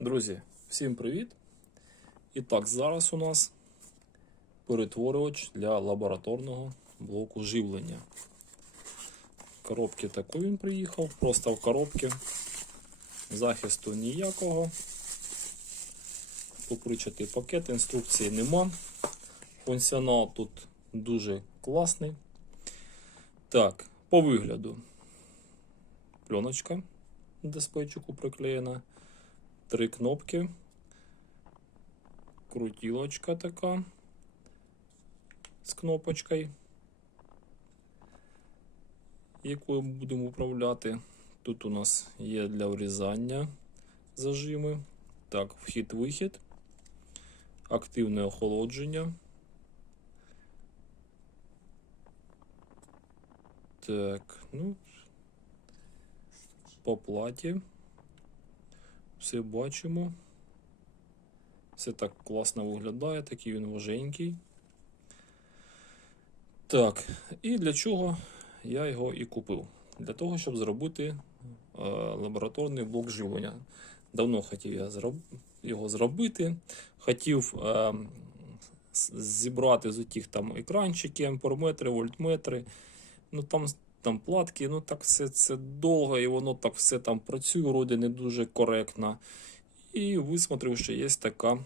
Друзі, всім привіт! І так, зараз у нас перетворювач для лабораторного блоку живлення. Коробки такої він приїхав, просто в коробці. Захисту ніякого. Попричатий пакет, інструкції нема. Функціонал тут дуже класний. Так, по вигляду. Пленочка до дисплейчику приклеєна. Три кнопки. Крутілочка така з кнопочкою, якою будемо управляти. Тут у нас є для врізання зажими. Так, вхід-вихід, активне охолодження. Так, ну, по платі. Все бачимо. Все так класно виглядає, такий він важенький. Так, і для чого я його і купив? Для того, щоб зробити е, лабораторний блок живлення. Давно хотів я зроб... його зробити. Хотів е, зібрати з тих там екранчики, амперметри, вольтметри. Ну там, там платки, ну так все це довго, і воно так все там працює, вроді не дуже коректно. І висмотрів, що є така,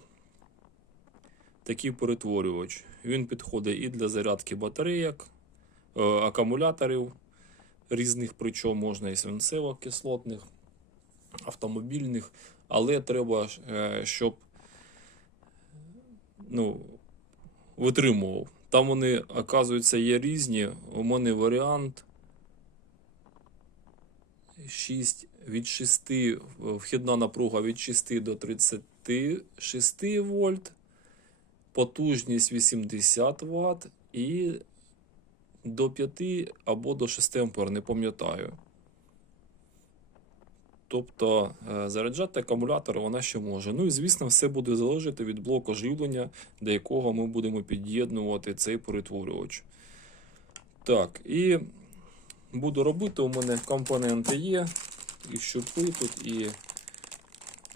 такий перетворювач. Він підходить і для зарядки батарейок, е, акумуляторів різних, причому можна і свинцево-кислотних, автомобільних, але треба, е, щоб ну, витримував. Там вони, оказується, є різні. У мене варіант 6 від 6, е, вхідна напруга від 6 до 36 вольт, потужність 80 Вт і до 5 або до 6 ампер, не пам'ятаю. Тобто е, заряджати акумулятор вона ще може. Ну і звісно, все буде залежати від блоку живлення, до якого ми будемо під'єднувати цей перетворювач. Так, і буду робити. У мене компоненти є. І щупи тут, і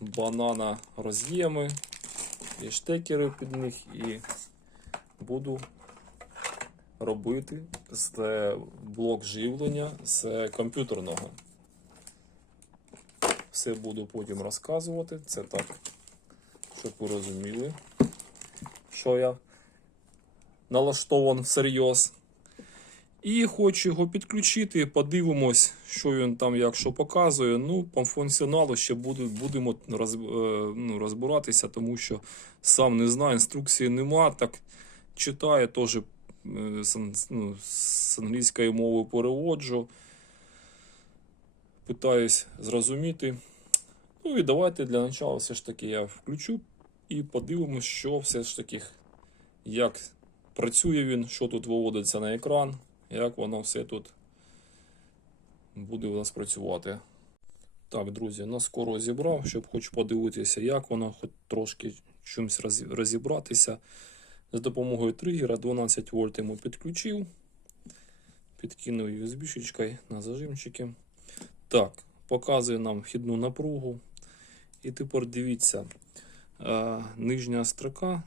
банана роз'єми, і штекери під них, і буду робити з е, блок живлення з комп'ютерного. Все буду потім розказувати. Це так, щоб ви розуміли, що я налаштований всерйоз. І хочу його підключити. Подивимось, що він там як що показує. Ну, по функціоналу ще будемо роз, е, ну, розбиратися, тому що сам не знаю, інструкції нема. Так читаю теж е, ну, з англійської мови переводжу. Питаюсь зрозуміти. Ну і давайте для початку все ж таки я включу і подивимось, що все ж таки, як працює він, що тут виводиться на екран, як воно все тут буде у нас працювати. Так, друзі, на скоро зібрав, щоб хоч подивитися, як воно, хоч трошки чимось роз- розібратися. З допомогою тригера 12 вольт йому підключив. Підкинув USB-шечкою на зажимчики. Так, показує нам вхідну напругу. І тепер дивіться, е, нижня строка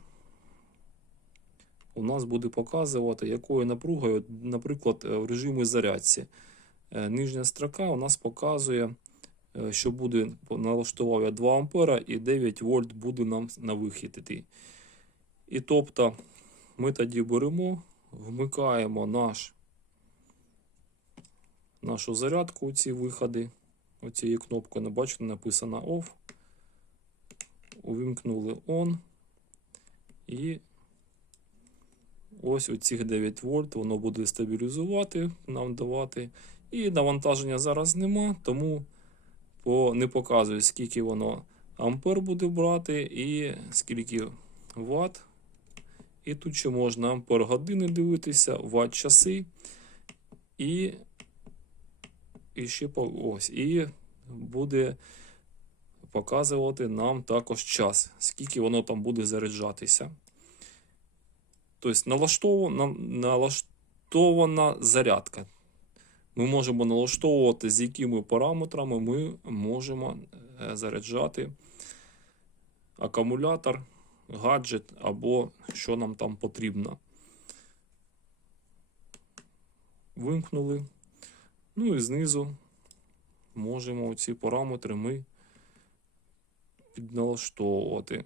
у нас буде показувати, якою напругою, наприклад, е, в режимі зарядці. Е, Нижня строка у нас показує, е, що буде налаштував я 2 ампера і 9 вольт буде нам на вихід іти. І тобто ми тоді беремо, вмикаємо наш, нашу зарядку у ці виходи. Оцією кнопкою, не бачите, написано OFF. Увімкнули ON. І ось цих 9 вольт воно буде стабілізувати, нам давати. І навантаження зараз нема, тому по, не показує, скільки воно ампер буде брати і скільки ватт. І тут ще можна ампер години дивитися, ватт часи. І, і ще ось. І буде показувати нам також час, скільки воно там буде заряджатися. Тобто налаштована, налаштована зарядка. Ми можемо налаштовувати, з якими параметрами ми можемо е, заряджати акумулятор, гаджет або що нам там потрібно. Вимкнули. Ну і знизу можемо ці параметри ми підналаштовувати.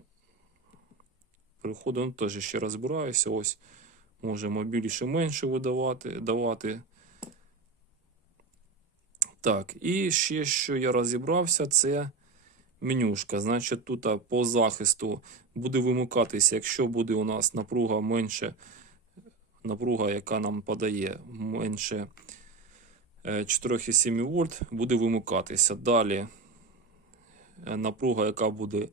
Переходимо, теж ще розбираюся. Ось можемо більше менше видавати, давати. Так, і ще що я розібрався, це менюшка. Значить, тут по захисту буде вимикатися, якщо буде у нас напруга менше, напруга, яка нам подає менше е, 4,7 вольт, буде вимикатися. Далі е, напруга, яка буде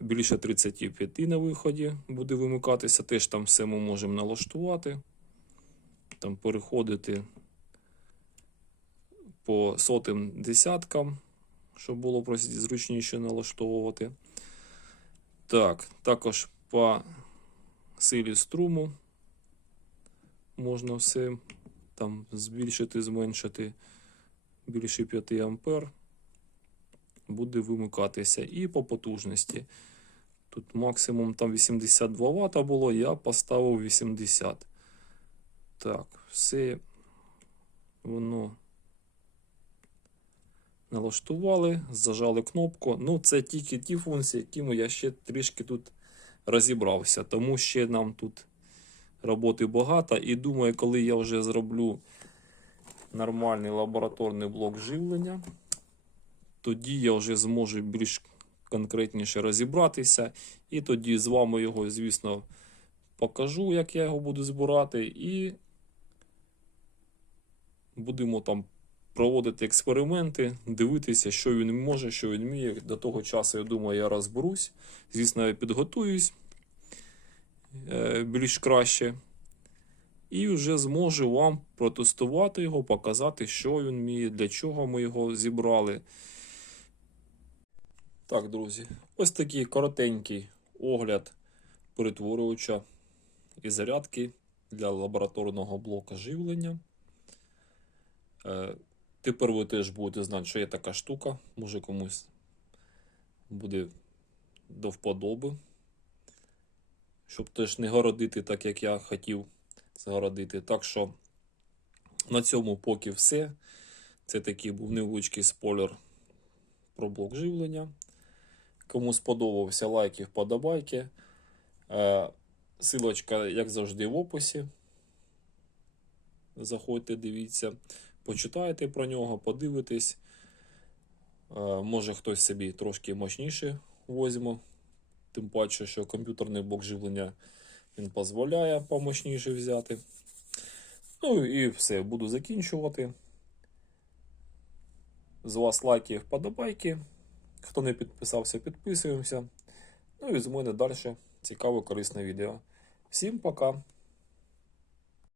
більше 35 на виході, буде вимикатися. Теж там все ми можемо налаштувати. Там переходити по сотим десяткам, щоб було просто зручніше налаштовувати. Так, також по силі струму можна все там збільшити, зменшити більше 5 ампер. Буде вимикатися. І по потужності. Тут максимум там 82 Вт було, я поставив 80. Так, все воно налаштували, зажали кнопку. Ну, це тільки ті функції, якими я ще трішки тут розібрався. Тому ще нам тут роботи багато. І думаю, коли я вже зроблю нормальний лабораторний блок живлення, тоді я вже зможу більш конкретніше розібратися. І тоді з вами його, звісно, покажу, як я його буду збирати. І будемо там проводити експерименти, дивитися, що він може, що він вміє. До того часу, я думаю, я розберусь. Звісно, я підготуюсь е, більш краще. І вже зможу вам протестувати його, показати, що він вміє, для чого ми його зібрали. Так, друзі, ось такий коротенький огляд перетворювача і зарядки для лабораторного блока живлення. Е, Тепер ви теж будете знати, що є така штука. Може комусь буде до вподоби. Щоб теж не городити так, як я хотів загородити. Так що на цьому поки все. Це такий був невеличкий спойлер про блок живлення. Кому сподобався лайки, вподобайки. Е, Силочка, як завжди, в описі. Заходьте, дивіться, почитайте про нього, подивитесь. Е, Може хтось собі трошки мощніше возьме. Тим паче, що комп'ютерний блок живлення він дозволяє помощніше взяти. Ну і все, буду закінчувати. З вас лайки вподобайки. Хто не підписався, підписуємося. Ну і з мене далі цікаве корисне відео. Всім пока!